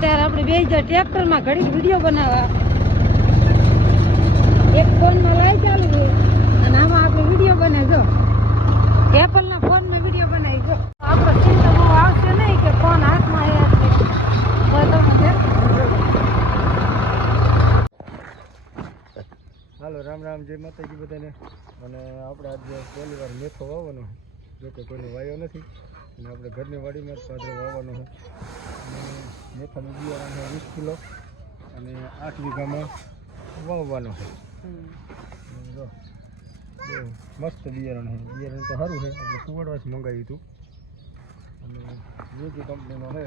ત્યારે આપણે બે હજાર ટ્રેક્ટરમાં ઘડીક વીડિયો બનાવવા. એક ફોનમાં લાઈ ચાલુ છે. અને આમાં આપણે વીડિયો બનાવજો એપલના ફોનમાં વીડિયો બનાવી જો આપણો ચિંતા બહુ આવશે નહીં કે ફોન હાથમાં હાલો, રામ રામ, જય માતાજી બધાને. અને આપણે આજે પહેલી વાર મેથો વાવવાનો જો કે વાયો નથી. અને આપણે ઘરની વાડીમાં જ પાદરો વાવવાનો છે. મેથાનું બિયારણ વીસ કિલો. અને આઠ વીઘામાં વાવવાનો છે. મસ્ત બિયારણ છે. બિયારણ તો સારું છે આપણે જ મંગાવ્યું હતું. અને બીજી કંપનીનો છે.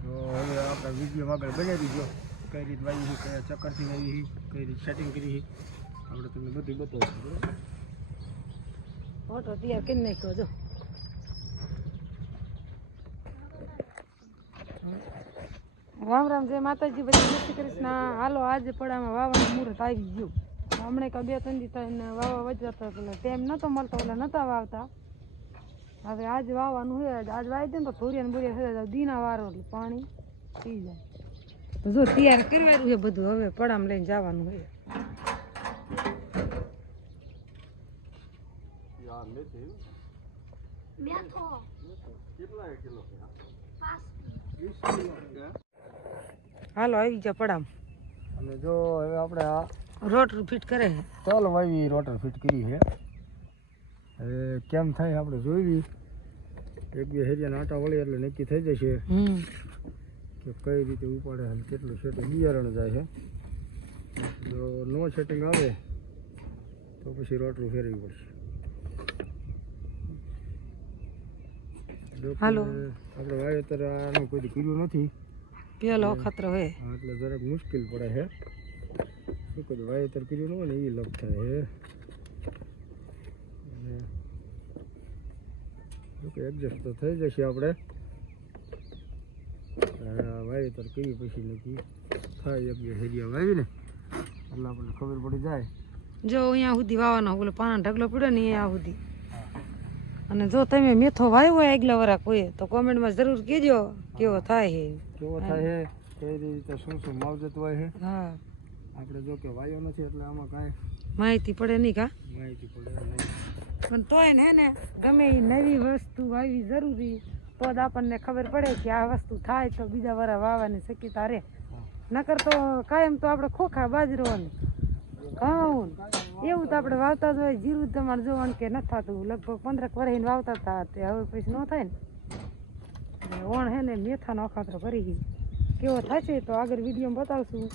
તો હવે આપણે વીડિયો આગળ બનાવી દીધો. કઈ રીત વાવી છે કયા ચક્કરથી વાવી છે કઈ રીત સેટિંગ કરી છે આપણે તમને બધું બતાવીશું બરાબર? ફોટો તૈયાર કરી નાખ્યો જો. રામ રામ જય માતાજી બધી જય શ્રી કૃષ્ણ. હાલો આજે પડામાં વાવાનું મુહૂર્ત આવી ગયું. હમણાં કાં બે ત્રણ દી થઈને વાવા વજ્યા પેલા ટાઈમ નહોતો મળતો એટલે નહોતા વાવતા. હવે આજે વાવવાનું હોય આજ વાવી દે ને તો ધોરિયા ને બોરિયા થઈ જાય દીના વારો એટલે પાણી પી જાય. તો જો તૈયાર કરવાનું છે બધું હવે પડામાં લઈને જવાનું છે. હાલો આવી જા પડામ. અને જો હવે આપણે આ રોટર ફિટ કરે છે ચાલ વાવી રોટર ફિટ કરી છે હવે કેમ થાય આપણે જોઈવી એક બે હેરિયાના આટા વળી એટલે નક્કી થઈ જશે કે કઈ રીતે ઉપાડે અને કેટલું સેટિંગ બિયારણ જાય છે જો નો સેટિંગ આવે તો પછી રોટરું ફેરવી પડશે. હાલો. આપણે વાવેતર આનું કોઈ કર્યું નથી. પેલો ખતરો હે હા, એટલે જરાક મુશ્કેલ પડે છે શું કરું વાવેતર કર્યું ન હોય ને એ લપ થાય છે અને જો કે એડજસ્ટ તો થઈ જશે આપણે આ વાવેતર કરી પછી નક્કી થાય એક બે હેરિયા વાવીને એટલે આપણને ખબર પડી જાય જો અહીંયા સુધી વાવાનો ઓલો પાના ઢગલો પડ્યો ને અહીંયા સુધી અને જો તમે મેથો વાવ્યો હોય આગલા વરા કોઈ તો કોમેન્ટમાં જરૂર કહેજો કેવો થાય છે કેવો થાય છે કઈ રીતે શું શું માવજત હોય છે હા. આપણે જો કે વાયો નથી એટલે આમાં કાંઈ માહિતી પડે નહીં કા? માહિતી પડે નહીં. પણ તોય ને ને ગમે એ નવી વસ્તુ વાવી જરૂરી તો જ આપણને ખબર પડે કે આ વસ્તુ થાય તો બીજા વરા વાવવાની શક્યતા રહે. નકર તો કાયમ તો આપણે ખોખા બાજરો ઘઉં એવું તો આપણે વાવતા જ હોય, જીરું તમારે જોવાનું કે નથી થતું. લગભગ પંદરક વર્ષ વાવતા હતા, તે હવે પછી ન થાય ને. ઓણ હે ને, મેથાનો અખાતરો કરી ગઈ. કેવો થશે તો આગળ વિડીયોમાં બતાવશું.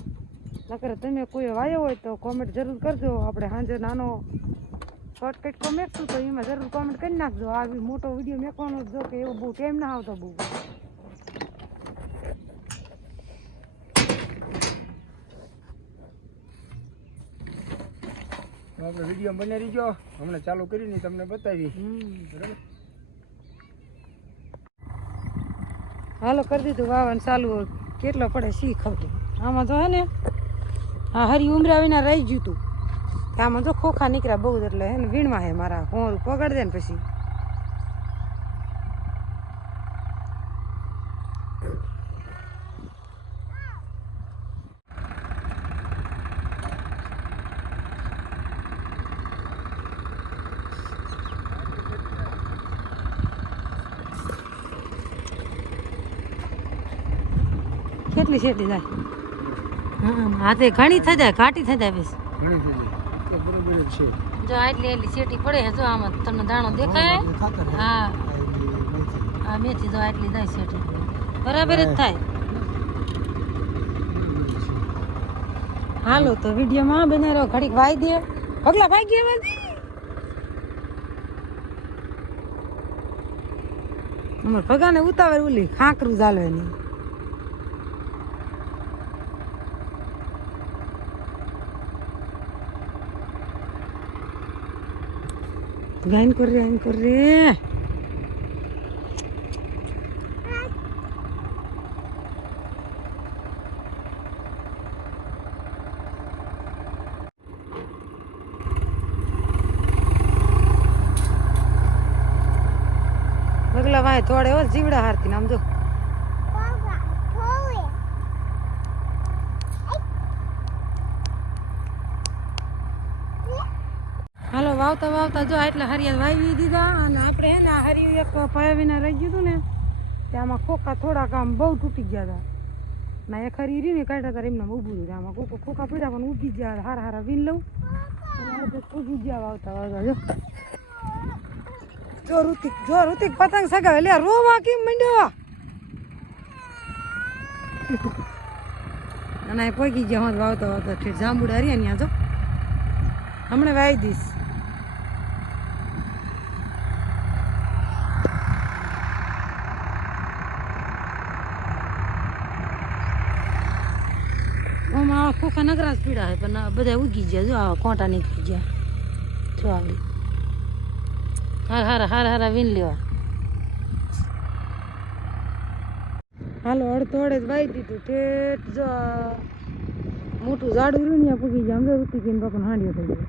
નકર તમે કોઈ વાયો હોય તો કોમેન્ટ જરૂર કરજો. આપણે સાંજે નાનો શોર્ટકટ કોમેન્ટ તો એમાં જરૂર કોમેન્ટ કરી નાખજો. આવી મોટો વીડિયો મેકવાનો જો કે એવો બહુ ટાઈમ ના આવતો બહુ. આપણે વીડિયો બને રહીજો. હમણાં ચાલુ કરીને તમને બતાવી બરાબર? હાલો કરી દીધું વાવન ચાલુ. કેટલો પડે શી ખબર આમાં તો હે ને હા હરી ઉમરા વિના રહી ગયું તું. આમાં જો ખોખા નીકળ્યા બહુ એટલે હે ને વીણવા હે મારા. હોર પગાડ દે ને પછી. કેટલી શેરડી થાય? હા હાથે ઘણી થઈ જાય ઘાટી થઈ જાય બસ. ઘણી થઈ જાય. બરોબર છે. જો આટલી એટલી શેટી પડે જો આમાં તમને દાણો દેખાય? હા. આ મેથી. જો આટલી થાય શેટી બરાબર જ થાય. હાલો તો વિડીયોમાં રહો. ઘડીક વાઈ દે. પગલા ભાઈ ગયા અમાર ભગાને ઉતાવળ ઓલી ખાંકરું ચાલે એની રે ગાયન કર રે પગલા ભાઈ થોડે જીવડા હારતી ને આમ જો. વાવતા વાવતા જો એટલે હરિયા વાવી દીધા અને આપણે હે ને હરિયું એક પાયાવીને રહી ગયું હતું ને ત્યાંમાં ખોખા થોડાક આમ બહુ તૂટી ગયા હતા ના, એક હરી રીને કાઢ્યા હતા એમને ઊભું રહ્યું. આમાં ખોખા ખોખા પડ્યા પણ ઉગી ગયા હારા હારા વીન લઉં. ઉગી ગયા વાવતા વાવતા, જો. જો ઋતિક જો ઋતિક પતંગ સગાવે. લે, રોવા કેમ મંડ્યો? અને પગી ગયા હોત વાવતા વાવતા. ઠેઠ જાંબુડા રહ્યા ને જો. હમણાં વાવી દઈશ આમાં આવા ખોખા નગરા જ પીડા હોય પણ બધા ઉગી ગયા. જો આવા કોટા નીકળી ગયા. જો આવડી. હારા હારા હારા હારા વીન લેવા. હાલો, અડધો અડે જ વાઈ દીધું. ઠેઠ જો મોટું ઝાડું રહ્યું ને પૂગી ગયા. અંદર ઉતી ગઈને બાપા હાંડીઓ થઈ ગયો.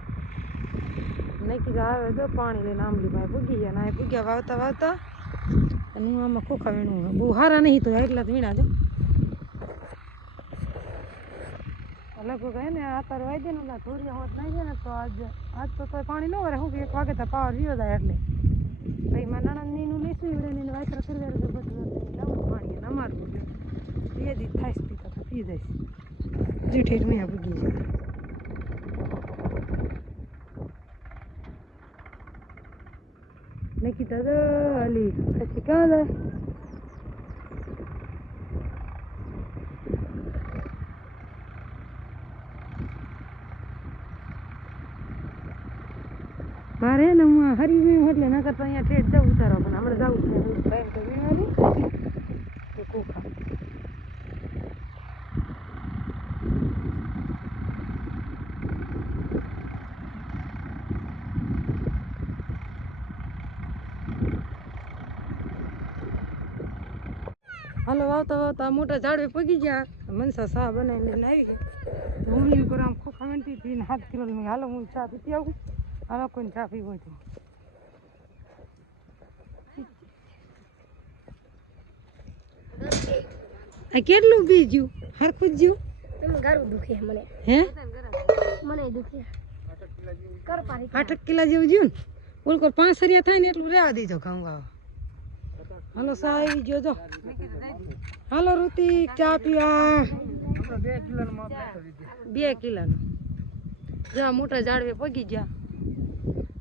કીધું આવે જો પાણી લઈને આંબલી પાસે પૂગી ગયા. ના પૂગ્યા વાવતા વાવતા, અને હું આમાં ખોખા વીણું બહુ સારા નહીં તો એટલા જ વીણા જો લગભગ એને આતર દે ને થોડી હોત નહીં છે ને તો આજ આજ તો તોય પાણી ન વરે. શું કે એક વાગે તો પાવર રહ્યો જાય એટલે. પછી માં નાના નીનું લઈશું એવડે નીને વાયસરા ફેરવે એટલે બધું નવું પાણી અને અમારું બે દી થાય પીતા તો પી જઈશ. જીઠે મેં પૂગી જાય નિકિતા તો અલી. પછી મારે ને હું હરી ગયું એટલે નકર તો અહીંયા ઠેઠ જવું ઉતારો પણ આપણે જવું છે. ટાઈમ તો વીણવાનું તો કોખા હાલો, વાવતા વાવતા મોટા ઝાડવે પગી ગયા. મનસા સા બનાવીને આવી ગયા. મમ્મી ઉપર આમ ખોખા વેણતી હતી ને હાથ કિલો હાલો, હું ચા પીતી આવું. હાલો કોઈને ચા પીવો તો. આ કેટલું બીજું? હરખું જ્યું એમ ગારું દુખે મને. હે? મને દુખે. કર પારી આઠ કિલા જેવું જ્યું ને? બોલકો પાંચ સરિયા થાય ને એટલું રહેવા દેજો ઘઉં ગાવા હાલો સા આવી ગયો જો હાલો ઋતિક ચા પીવા. બે કિલોનું. જો આ મોટા ઝાડવે પગી ગયા.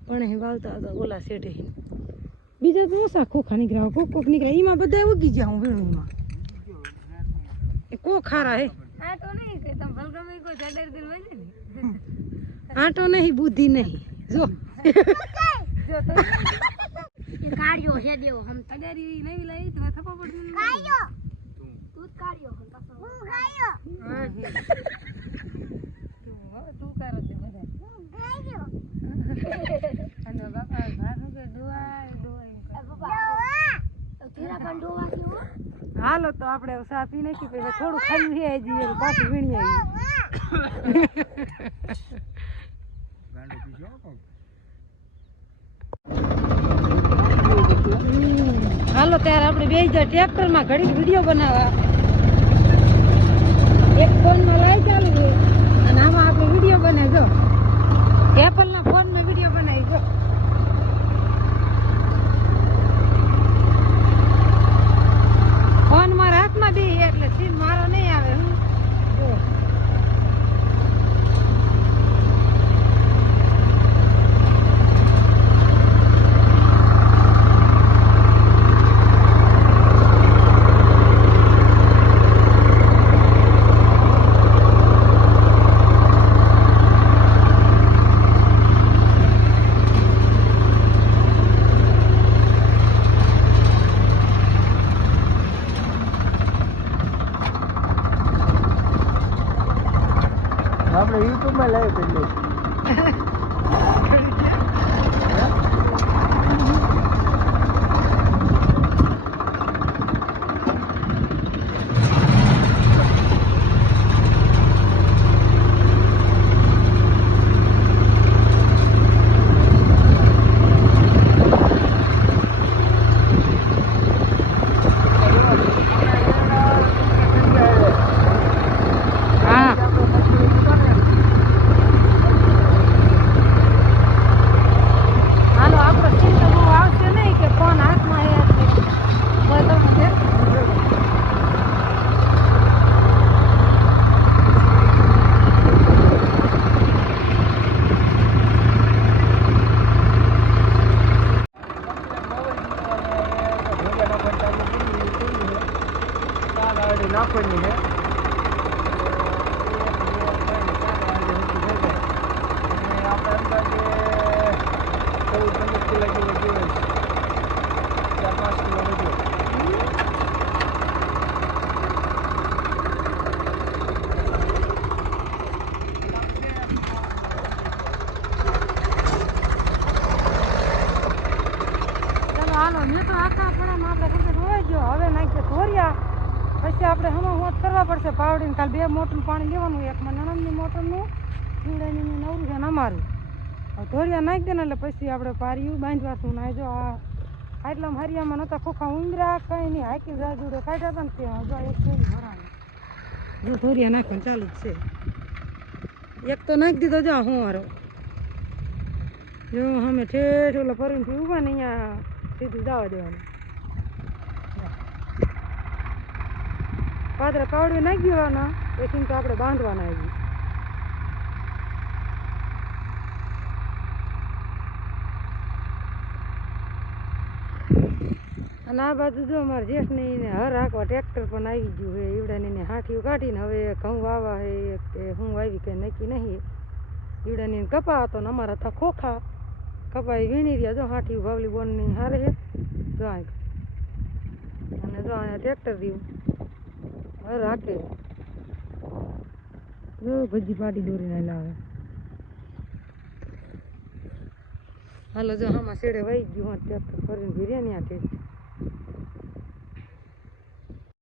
પણ અહીં વાવતા હતા ઓલા શેઠે બીજા તો ઓછા ખોખા નીકળ્યા કોક કોક નીકળ્યા એમાં બધા ઉગી ગયા હું વીણુમાં. એ કોક ખારા હે. આટો નહીં કે તમે ભલગમે કોઈ જડર દિન વજે ને? આંટો નહીં બુદ્ધિ નહીં. જો. જો તો. એ કાઢ્યો છે દેવો હમ તગારી નવી લઈ તો થપા પડ કાઢ્યો તું કાઢ્યો હું કાઢ્યો તું કરો દે બધા હું કાઢ્યો અને બાપા ભાનું કે છે હો હાલો તો આપણે સા પી નાખી પછી થોડું ખાઈ હજી એનું પાછું વીણી આવી. હાલો ત્યારે આપણે બે હજાર ટ્રેક્ટરમાં ઘડીક વીડિયો બનાવવા. એક ફોનમાં લાઈ ચાલુ છે. અને આમાં આપણે વીડિયો બને જો એપલના ફોનમાં વીડિયો બનાવી જો ફોન મારા હાથમાં બી છે એટલે સીન મારો નહીં આવે હું જો આપણે યુટ્યુબમાં લાઈવ કરીએ હા ચાર વાળી નાખવાની છે તો એક, બે, ત્રણ, ચાર વાળી સુધી થઈ જાય. અને આપણે અંદાજે ચૌદ પંદર કિલો જેવું જોઈએ છે. ચાર પાંચ કિલો વધ્યો ચાલો હાલો મેં તો આખા પડામાં આપણે ખબર હોય ગયો હવે નાખીએ ધોરિયા પછી આપણે હમણાં હોટ કરવા કાલે બે મોટરનું પાણી લેવાનું એકમાં નણંદની મોટરનું જીવડાની નવરું છે ને અમારું. હવે ધોરિયા નાખી દે ને એટલે પછી આપણે પાર્યું બાંધવાશું ના જો આ આટલા હરિયામાં નહોતા ખોખા ઉંદરા, કંઈ નહીં, હાકી જાજુડે કાઢ્યા હતા ને ત્યાં હજુ એક થેલી ભરાણી. જો ધોરિયા નાખવાનું ચાલુ જ છે. એક તો નાખી દીધો જો હું હારો જો અમે ઠેઠ ઓલા ફરીને ઊભા ને અહીંયા સીધું જવા દેવાનું. પાદરા પાવડી નાખી દેવાના, પછી તો આપણે બાંધવાના આવી અને આ બાજુ જો અમારે જેઠની ને હર રાખવા ટ્રેક્ટર પણ આવી ગયું છે, ઈવડાની હાંઠીઓ કાઢીને હવે ઘઉં વાવા છે કે હું વાવી કે નક્કી નહીં. ઈવડાની કપા હતો ને અમારા હતા ખોખા. કપાઈ વીણી રહ્યા જો હાથી ભાવલી બોનની હારે. છે જો આ અને જો અહીંયા ટ્રેક્ટર હવે રાખે. ભજી પાટી દોરીને લાવે હાલો, જો આમાં શેડે વહી ગયું ટ્રેક્ટર ફરીને બિરયાની ને આ ઠીક